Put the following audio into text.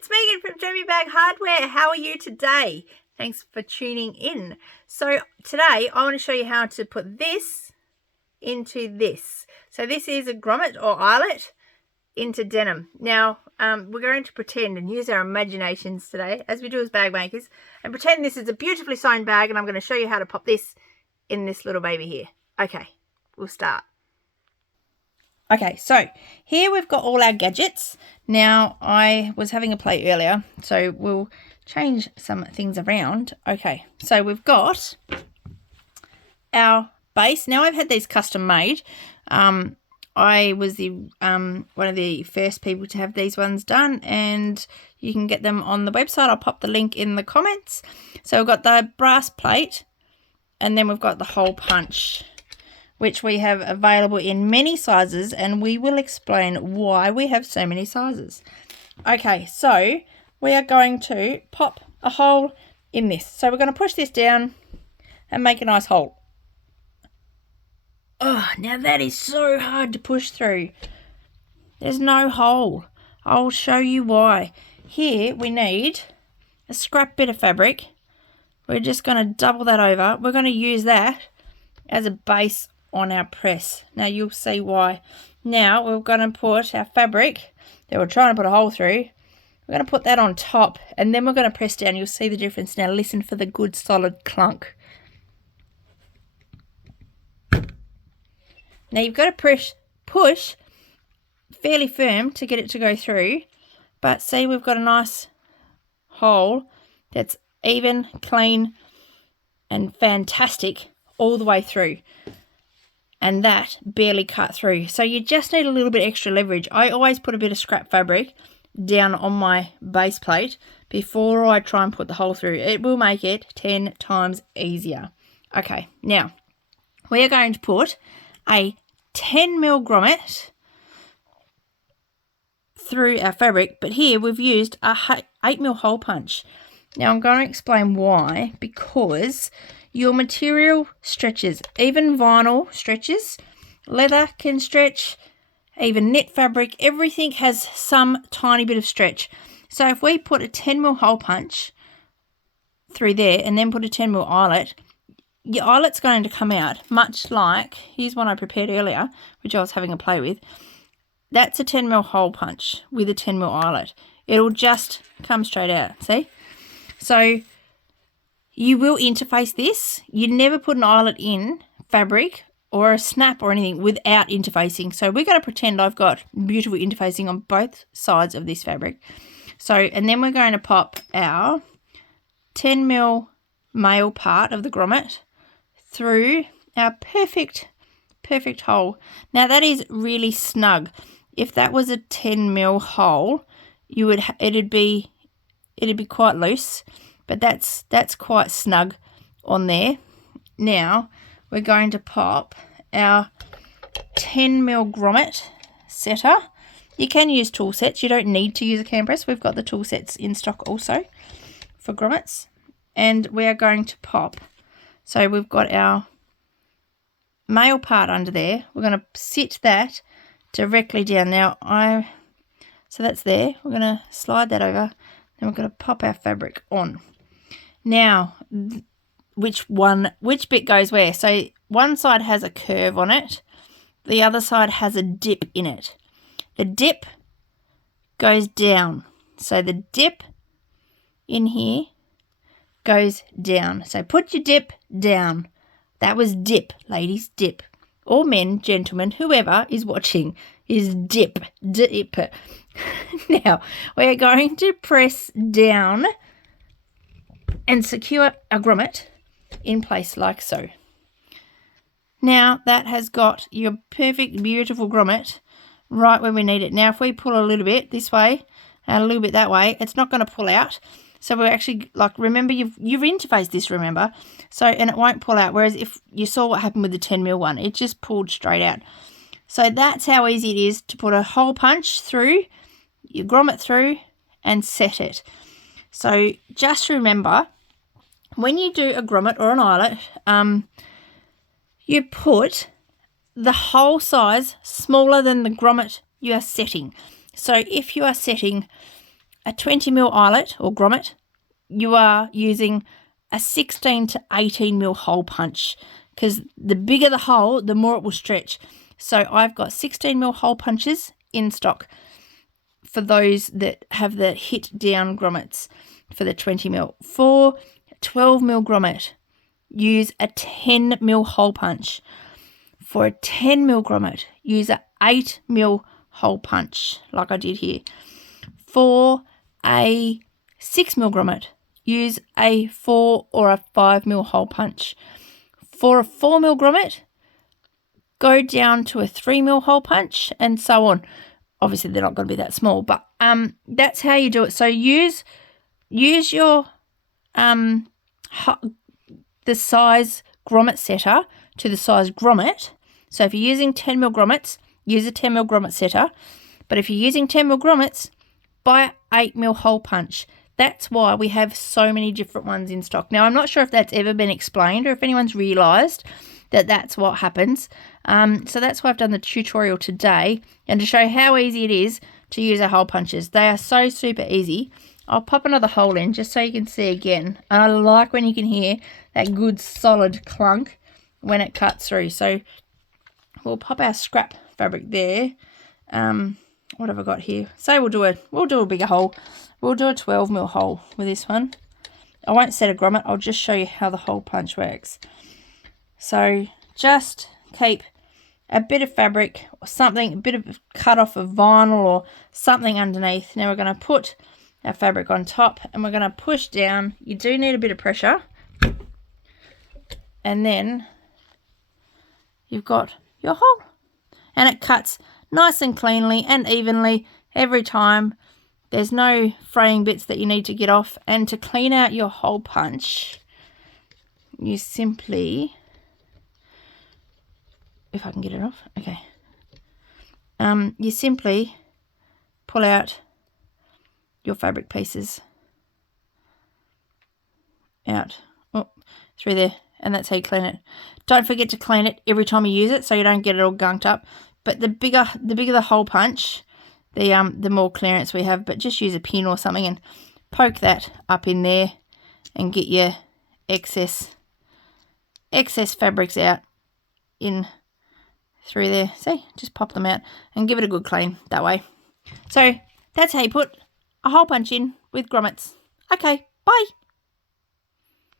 It's Megan from Dreamy Bag Hardware. How are you today? Thanks for tuning in. So today I want to show you how to put this into this. So this is a grommet or eyelet into denim. Now we're going to pretend and use our imaginations today, as we do as bag makers, and pretend this is a beautifully sewn bag, and I'm going to show you how to pop this in this little baby here. Okay, we'll start. Okay, so here we've got all our gadgets. Now, I was having a play earlier, so we'll change some things around. Okay, so we've got our base. Now, I've had these custom made. I was the one of the first people to have these ones done, and you can get them on the website. I'll pop the link in the comments. So we've got the brass plate, and then we've got the hole punch, which we have available in many sizes, and we will explain why we have so many sizes. Okay, so we are going to pop a hole in this. So we're going to push this down and make a nice hole. Oh, now that is so hard to push through. There's no hole. I'll show you why. Here we need a scrap bit of fabric. We're just going to double that over. We're going to use that as a base on our press. Now you'll see why. Now we're going to put our fabric that we're trying to put a hole through, we're going to put that on top, and then we're going to press down. You'll see the difference. Now listen for the good solid clunk. Now you've got to push fairly firm to get it to go through, but see, we've got a nice hole that's even, clean and fantastic all the way through. And that barely cut through. So you just need a little bit extra leverage. I always put a bit of scrap fabric down on my base plate before I try and put the hole through. It will make it 10 times easier. Okay, now we are going to put a 10mm grommet through our fabric, but here we've used a 8mm hole punch. Now I'm going to explain why, because your material stretches, even vinyl stretches, leather can stretch, even knit fabric, everything has some tiny bit of stretch. So if we put a 10mm hole punch through there and then put a 10mm eyelet, your eyelet's going to come out much like, here's one I prepared earlier, which I was having a play with. That's a 10mm hole punch with a 10mm eyelet. It'll just come straight out, see? So you will interface this. You never put an eyelet in fabric or a snap or anything without interfacing. So we're going to pretend I've got beautiful interfacing on both sides of this fabric. So, and then we're going to pop our 10mm male part of the grommet through our perfect hole. Now that is really snug. If that was a 10mm hole, it'd be quite loose. But that's quite snug on there. Now we're going to pop our 10mm grommet setter. You can use tool sets. You don't need to use a cam press. We've got the tool sets in stock also for grommets. And we are going to pop. So we've got our male part under there. We're going to sit that directly down. Now so that's there. We're going to slide that over. Then we're going to pop our fabric on. Now, which bit goes where? So one side has a curve on it. The other side has a dip in it. The dip goes down. So the dip in here goes down. So put your dip down. That was dip, ladies, dip. Or men, gentlemen, whoever is watching is dip. Now, we're going to press down and secure our grommet in place like so. Now that has got your perfect, beautiful grommet right where we need it. Now if we pull a little bit this way and a little bit that way, it's not going to pull out. So we're actually, like, remember, you've interfaced this, remember? So, and it won't pull out. Whereas if you saw what happened with the 10mm one, it just pulled straight out. So that's how easy it is to put a hole punch through, your grommet through, and set it. So just remember, when you do a grommet or an eyelet, you put the hole size smaller than the grommet you are setting. So if you are setting a 20 mil eyelet or grommet, you are using a 16 to 18 mil hole punch, because the bigger the hole, the more it will stretch. So I've got 16 mil hole punches in stock for those that have the hit down grommets for the 20 mil. For 12 mil grommet, use a 10 mil hole punch. For a 10 mil grommet, use a 8 mil hole punch like I did here. For a 6 mil grommet, use a 4 or a 5 mil hole punch. For a 4 mil grommet, go down to a 3 mil hole punch, and so on. Obviously, they're not going to be that small, but that's how you do it. So use your the size grommet setter to the size grommet. So if you're using 10 mil grommets, use a 10 mil grommet setter. But if you're using 10 mil grommets, buy an 8 mil hole punch. That's why we have so many different ones in stock. Now, I'm not sure if that's ever been explained or if anyone's realised that that's what happens. So that's why I've done the tutorial today, and to show how easy it is to use our hole punches. They are so super easy. I'll pop another hole in just so you can see again. And I like when you can hear that good solid clunk when it cuts through. So we'll pop our scrap fabric there. What have I got here? So we'll do a bigger hole. We'll do a 12 mil hole with this one. I won't set a grommet. I'll just show you how the hole punch works. So just keep a bit of fabric or something, a bit of cut off of vinyl or something underneath. Now we're going to put our fabric on top and we're going to push down. You do need a bit of pressure. And then you've got your hole. And it cuts nice and cleanly and evenly every time. There's no fraying bits that you need to get off. And to clean out your hole punch, you simply, if I can get it off, okay. You simply pull out your fabric pieces out through there, and that's how you clean it. Don't forget to clean it every time you use it so you don't get it all gunked up. But the bigger the hole punch, the more clearance we have. But just use a pin or something and poke that up in there and get your excess fabrics out in through there. See, just pop them out and give it a good clean that way. So that's how you put a hole punch in with grommets. Okay, bye.